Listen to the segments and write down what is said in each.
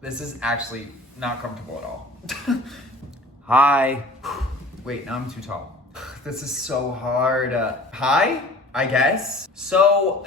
This is actually not comfortable at all. Hi. Wait, now I'm too tall. This is so hard. Hi, I guess. So,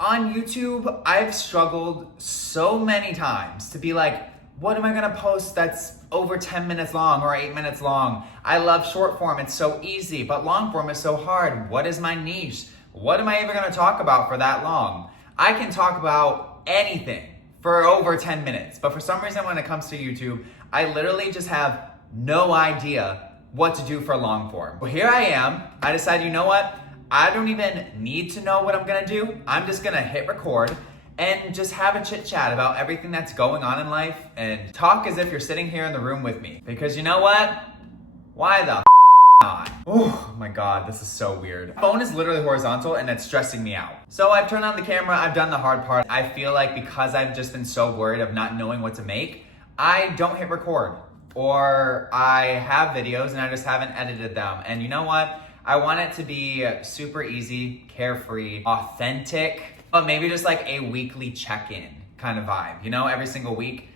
on YouTube, I've struggled so many times to be like, what am I gonna post that's over 10 minutes long or 8 minutes long? I love short form, it's so easy, but long form is so hard. What is my niche? What am I even gonna talk about for that long? I can talk about anything for over 10 minutes, but for some reason when it comes to YouTube, I literally just have no idea what to do for long form. Well, here I am. I decided, you know what? I don't even need to know what I'm gonna do. I'm just gonna hit record and just have a chit chat about everything that's going on in life and talk as if you're sitting here in the room with me. Because you know what? Why the not? Oh my God, this is so weird. The phone is literally horizontal and it's stressing me out. So I've turned on the camera, I've done the hard part. I feel like because I've just been so worried of not knowing what to make, I don't hit record. Or I have videos and I just haven't edited them. And you know what? I want it to be super easy, carefree, authentic, but maybe just like a weekly check-in kind of vibe, every single week.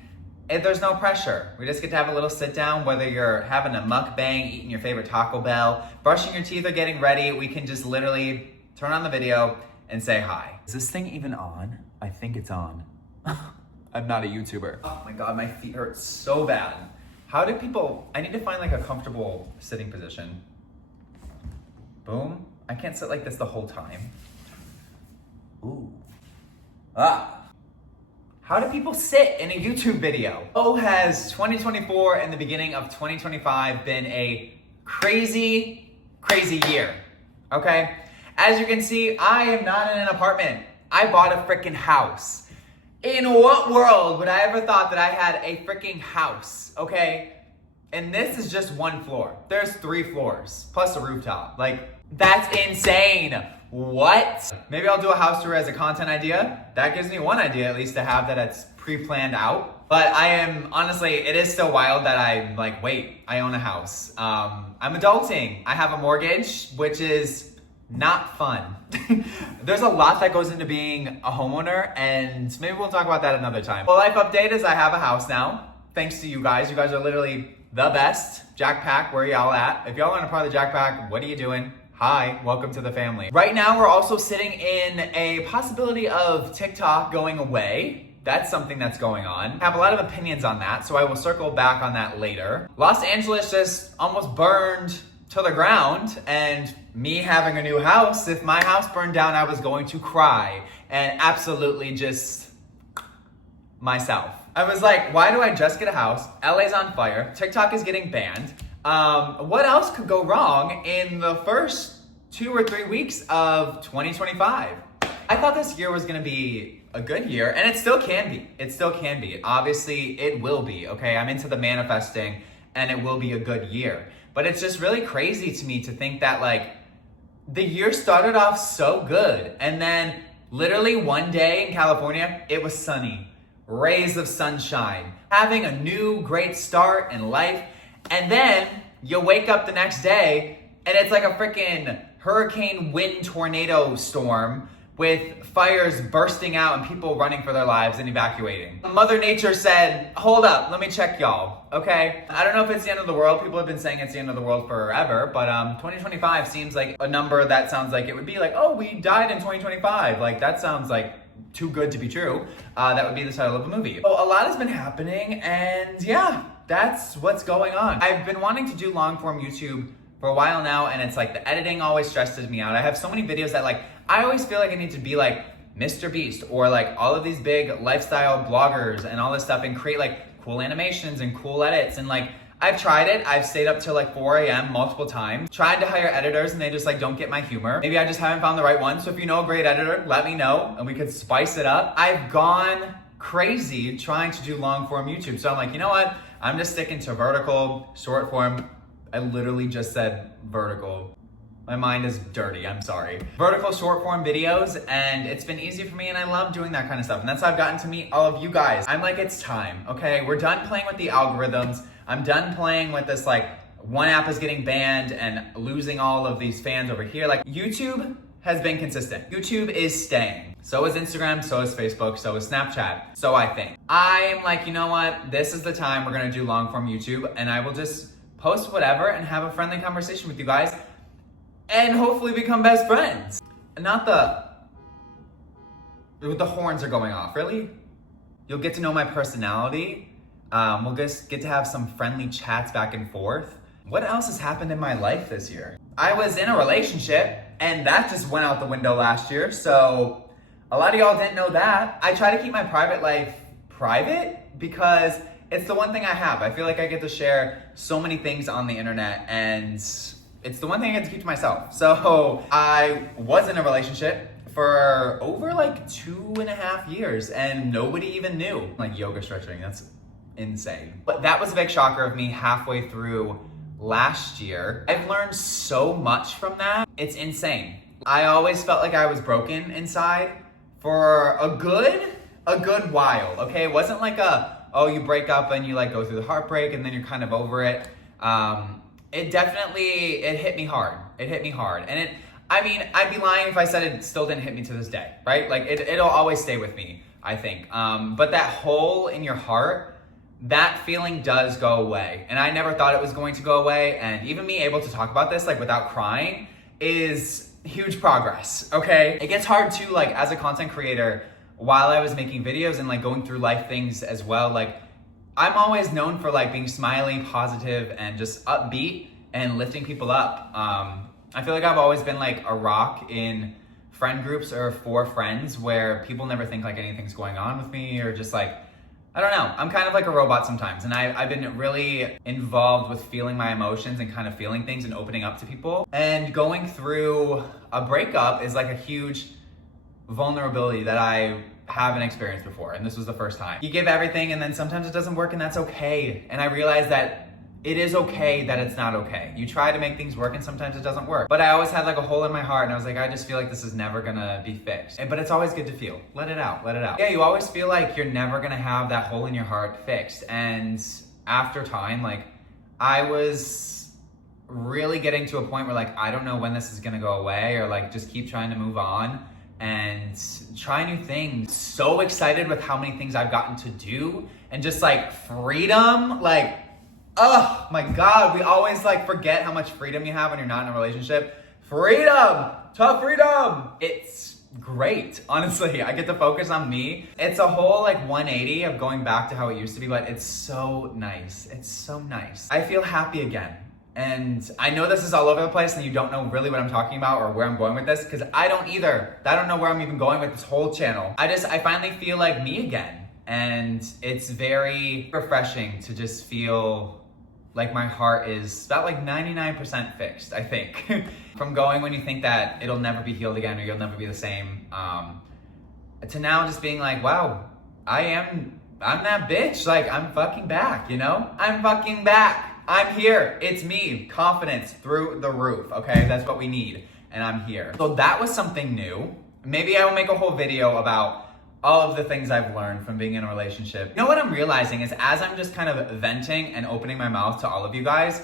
There's no pressure. We just get to have a little sit down, whether you're having a mukbang, eating your favorite Taco Bell, brushing your teeth or getting ready, we can just literally turn on the video and say hi. Is this thing even on? I think it's on. I'm not a YouTuber. Oh my God, my feet hurt so bad. How do people, I need to find like a comfortable sitting position. Boom. I can't sit like this the whole time. Ooh. Ah. How do people sit in a YouTube video? Oh, has 2024 and the beginning of 2025 been a crazy, crazy year, okay? As you can see, I am not in an apartment. I bought a freaking house. In what world would I ever thought that I had a freaking house, okay? And this is just one floor. There's 3 floors, plus a rooftop. Like, that's insane. What? Maybe I'll do a house tour as a content idea. That gives me one idea at least to have that it's pre-planned out. But I am, honestly, it is still wild that I'm like, wait, I own a house. I'm adulting. I have a mortgage, which is not fun. There's a lot that goes into being a homeowner, and maybe we'll talk about that another time. Well, life update is I have a house now. Thanks to you guys. You guys are literally the best. Jack Pack, where y'all at? If y'all aren't a part of the Jack Pack, what are you doing? Hi, welcome to the family. Right now, we're also sitting in a possibility of TikTok going away. That's something that's going on. I have a lot of opinions on that, so I will circle back on that later. Los Angeles just almost burned to the ground, and me having a new house, if my house burned down, I was going to cry and absolutely just myself. I was like, why do I just get a house? LA's on fire. TikTok is getting banned. What else could go wrong in the first 2 or 3 weeks of 2025? I thought this year was gonna be a good year, and it still can be. It still can be. Obviously, it will be, okay? I'm into the manifesting, and it will be a good year. But it's just really crazy to me to think that, like, the year started off so good, and then literally one day in California, it was sunny. Rays of sunshine. Having a new great start in life. And then you wake up the next day and it's like a freaking hurricane wind tornado storm with fires bursting out and people running for their lives and evacuating. Mother Nature said, hold up, let me check y'all, okay? I don't know if it's the end of the world. People have been saying it's the end of the world forever, but 2025 seems like a number that sounds like it would be like, oh, we died in 2025. Like, that sounds like too good to be true. That would be the title of a movie. So a lot has been happening, and yeah, that's what's going on. I've been wanting to do long form YouTube for a while now, and it's like the editing always stresses me out. I have so many videos that like, I always feel like I need to be like Mr. Beast or like all of these big lifestyle bloggers and all this stuff and create like cool animations and cool edits. And like, I've tried it. I've stayed up till like 4 a.m. multiple times. Tried to hire editors and they just like don't get my humor. Maybe I just haven't found the right one. So if you know a great editor, let me know and we could spice it up. I've gone crazy trying to do long form YouTube. So I'm like, you know what? I'm just sticking to vertical, short form. I literally just said vertical. My mind is dirty, I'm sorry. Vertical short form videos, and it's been easy for me and I love doing that kind of stuff. And that's how I've gotten to meet all of you guys. I'm like, it's time, okay? We're done playing with the algorithms. I'm done playing with this like, one app is getting banned and losing all of these fans over here. Like, YouTube has been consistent. YouTube is staying. So is Instagram, so is Facebook, so is Snapchat. So I think. I am like, you know what? This is the time we're gonna do long form YouTube, and I will just post whatever and have a friendly conversation with you guys and hopefully become best friends. Not the horns are going off, really? You'll get to know my personality. We'll just get to have some friendly chats back and forth. What else has happened in my life this year? I was in a relationship and that just went out the window last year. So a lot of y'all didn't know that. I try to keep my private life private because it's the one thing I have. I feel like I get to share so many things on the internet and it's the one thing I get to keep to myself. So I was in a relationship for over like 2.5 years and nobody even knew. Like yoga stretching, that's insane. But that was a big shocker of me halfway through last year. I've learned so much from that. It's insane. I always felt like I was broken inside for a good while, okay? It wasn't like oh, you break up and you like go through the heartbreak and then you're kind of over it. It hit me hard. It hit me hard. And I'd be lying if I said it still didn't hit me to this day, right? Like it'll always stay with me, I think. But that hole in your heart, that feeling does go away. And I never thought it was going to go away. And even me able to talk about this like without crying is huge progress, okay? It gets hard too, like as a content creator, while I was making videos and like going through life things as well, like I'm always known for like being smiley, positive, and just upbeat and lifting people up. I feel like I've always been like a rock in friend groups or for friends where people never think like anything's going on with me or just like, I don't know. I'm kind of like a robot sometimes. And I've been really involved with feeling my emotions and kind of feeling things and opening up to people. And going through a breakup is like a huge vulnerability that I haven't experienced before. And this was the first time. You give everything and then sometimes it doesn't work and that's okay. And I realized that it is okay that it's not okay. You try to make things work and sometimes it doesn't work. But I always had like a hole in my heart and I was like, I just feel like this is never gonna be fixed. But it's always good to feel. Let it out, let it out. Yeah, you always feel like you're never gonna have that hole in your heart fixed. And after time, like I was really getting to a point where like, I don't know when this is gonna go away or like just keep trying to move on and try new things. So excited with how many things I've gotten to do and just like freedom, like, oh my God, we always like forget how much freedom you have when you're not in a relationship. Freedom, tough freedom. It's great, honestly. I get to focus on me. It's a whole like 180 of going back to how it used to be, but it's so nice. It's so nice. I feel happy again. And I know this is all over the place and you don't know really what I'm talking about or where I'm going with this because I don't either. I don't know where I'm even going with this whole channel. I finally feel like me again. And it's very refreshing to just feel like my heart is about like 99% fixed, I think. From going when you think that it'll never be healed again or you'll never be the same, to now just being like, wow, I'm that bitch. Like I'm fucking back, you know? I'm fucking back. I'm here. It's me. Confidence through the roof, okay? That's what we need. And I'm here. So that was something new. Maybe I will make a whole video about all of the things I've learned from being in a relationship. You know what I'm realizing is as I'm just kind of venting and opening my mouth to all of you guys,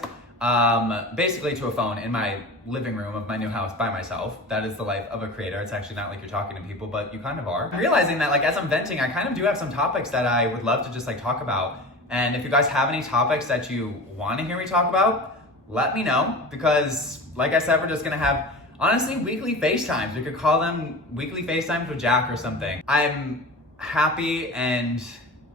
basically to a phone in my living room of my new house by myself. That is the life of a creator. It's actually not like you're talking to people, but you kind of are. I'm realizing that like as I'm venting, I kind of do have some topics that I would love to just like talk about. And if you guys have any topics that you want to hear me talk about, let me know. Because like I said, we're just gonna have, honestly, weekly FaceTimes. We could call them weekly FaceTimes with Jack or something. I'm happy and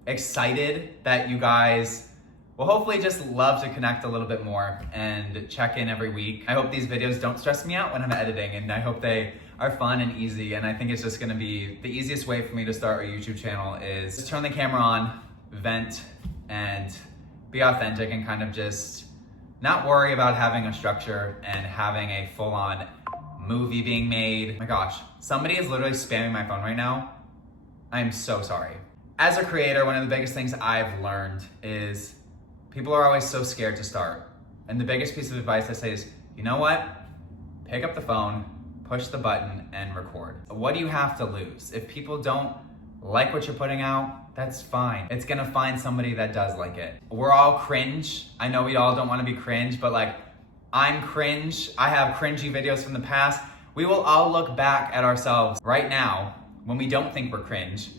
excited that you guys will hopefully just love to connect a little bit more and check in every week. I hope these videos don't stress me out when I'm editing, and I hope they are fun and easy. And I think it's just gonna be the easiest way for me to start a YouTube channel is just turn the camera on, vent, and be authentic and kind of just not worry about having a structure and having a full-on movie being made. Oh my gosh, somebody is literally spamming my phone right now. I'm so sorry. As a creator, one of the biggest things I've learned is people are always so scared to start. And the biggest piece of advice I say is, you know what? Pick up the phone, push the button, and record. What do you have to lose? If people don't like what you're putting out, that's fine. It's gonna find somebody that does like it. We're all cringe. I know we all don't wanna be cringe, but like, I'm cringe. I have cringy videos from the past. We will all look back at ourselves right now when we don't think we're cringe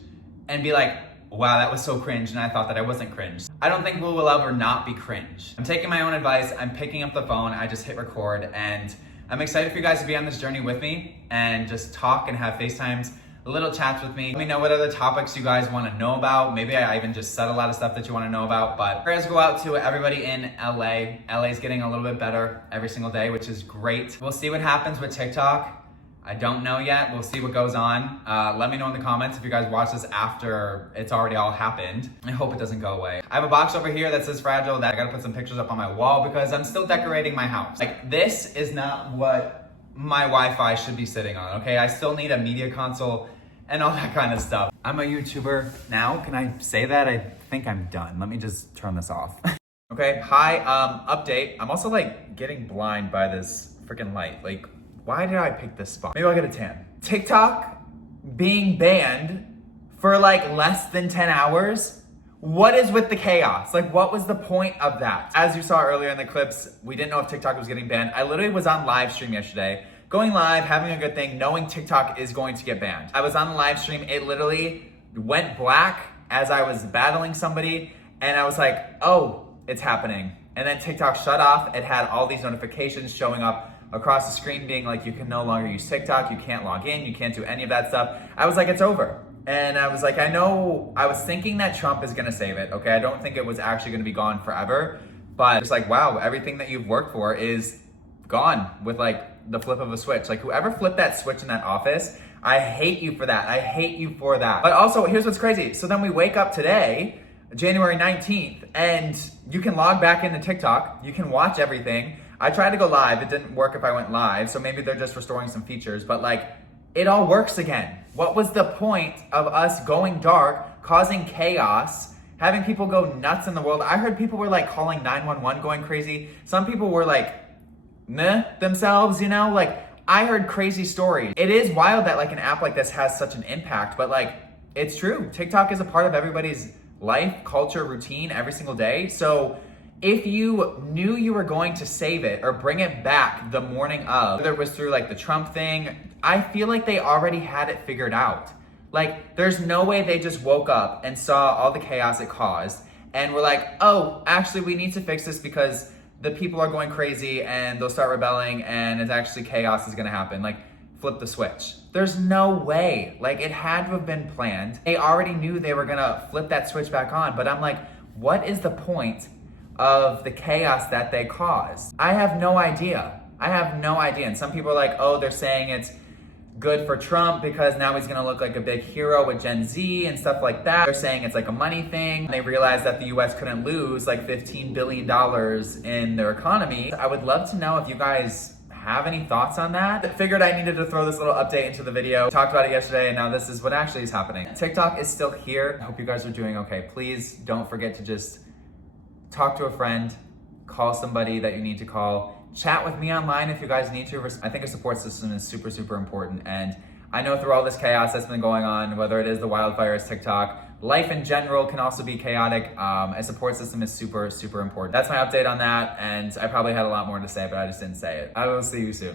and be like, wow, that was so cringe and I thought that I wasn't cringe. I don't think we will ever not be cringe. I'm taking my own advice, I'm picking up the phone, I just hit record, and I'm excited for you guys to be on this journey with me and just talk and have FaceTimes, little chats with me. Let me know what other topics you guys want to know about. Maybe I even just said a lot of stuff that you want to know about, but prayers go out to everybody in LA. LA is getting a little bit better every single day, which is great. We'll see what happens with TikTok. I don't know yet. We'll see what goes on. Let me know in the comments if you guys watch this after it's already all happened. I hope it doesn't go away. I have a box over here that says fragile that I gotta put some pictures up on my wall because I'm still decorating my house. Like, this is not what my Wi-Fi should be sitting on, okay? I still need a media console and all that kind of stuff. I'm a YouTuber now. Can I say that? I think I'm done. Let me just turn this off. Okay, hi, update. I'm also like getting blind by this freaking light. Like, why did I pick this spot? Maybe I'll get a tan. TikTok being banned for like less than 10 hours? What is with the chaos? Like, what was the point of that? As you saw earlier in the clips, we didn't know if TikTok was getting banned. I literally was on live stream yesterday, going live, having a good thing, knowing TikTok is going to get banned. I was on the live stream, it literally went black as I was battling somebody, and I was like, oh, it's happening. And then TikTok shut off. It had all these notifications showing up across the screen being like, you can no longer use TikTok, you can't log in, you can't do any of that stuff. I was like, it's over. And I was like, I was thinking that Trump is gonna save it, okay? I don't think it was actually gonna be gone forever, but it's like, wow, everything that you've worked for is gone with like the flip of a switch. Like, whoever flipped that switch in that office, I hate you for that. I hate you for that. But also, here's what's crazy. So then we wake up today, January 19th, and you can log back into TikTok, you can watch everything. I tried to go live, it didn't work if I went live, so maybe they're just restoring some features, but like, it all works again. What was the point of us going dark, causing chaos, having people go nuts in the world? I heard people were like calling 911, going crazy. Some people were like, meh, themselves, you know? Like, I heard crazy stories. It is wild that like an app like this has such an impact, but like, it's true. TikTok is a part of everybody's life, culture, routine every single day. So if you knew you were going to save it or bring it back the morning of, whether it was through like the Trump thing, I feel like they already had it figured out. Like, there's no way they just woke up and saw all the chaos it caused and were like, oh, actually we need to fix this because the people are going crazy and they'll start rebelling and it's actually chaos is gonna happen. Like, flip the switch. There's no way. Like, it had to have been planned. They already knew they were gonna flip that switch back on, but I'm like, what is the point of the chaos that they caused? I have no idea. I have no idea. And some people are like, oh, they're saying it's good for Trump because now he's gonna look like a big hero with Gen Z and stuff like that. They're saying it's like a money thing. They realized that the US couldn't lose like $15 billion in their economy. I would love to know if you guys have any thoughts on that. I figured I needed to throw this little update into the video. Talked about it yesterday and now this is what actually is happening. TikTok is still here. I hope you guys are doing okay. Please don't forget to just talk to a friend, call somebody that you need to call, chat with me online if you guys need to. I think a support system is super, super important. And I know through all this chaos that's been going on, whether it is the wildfires, TikTok, life in general can also be chaotic. A support system is super, super important. That's my update on that. And I probably had a lot more to say, but I just didn't say it. I will see you soon.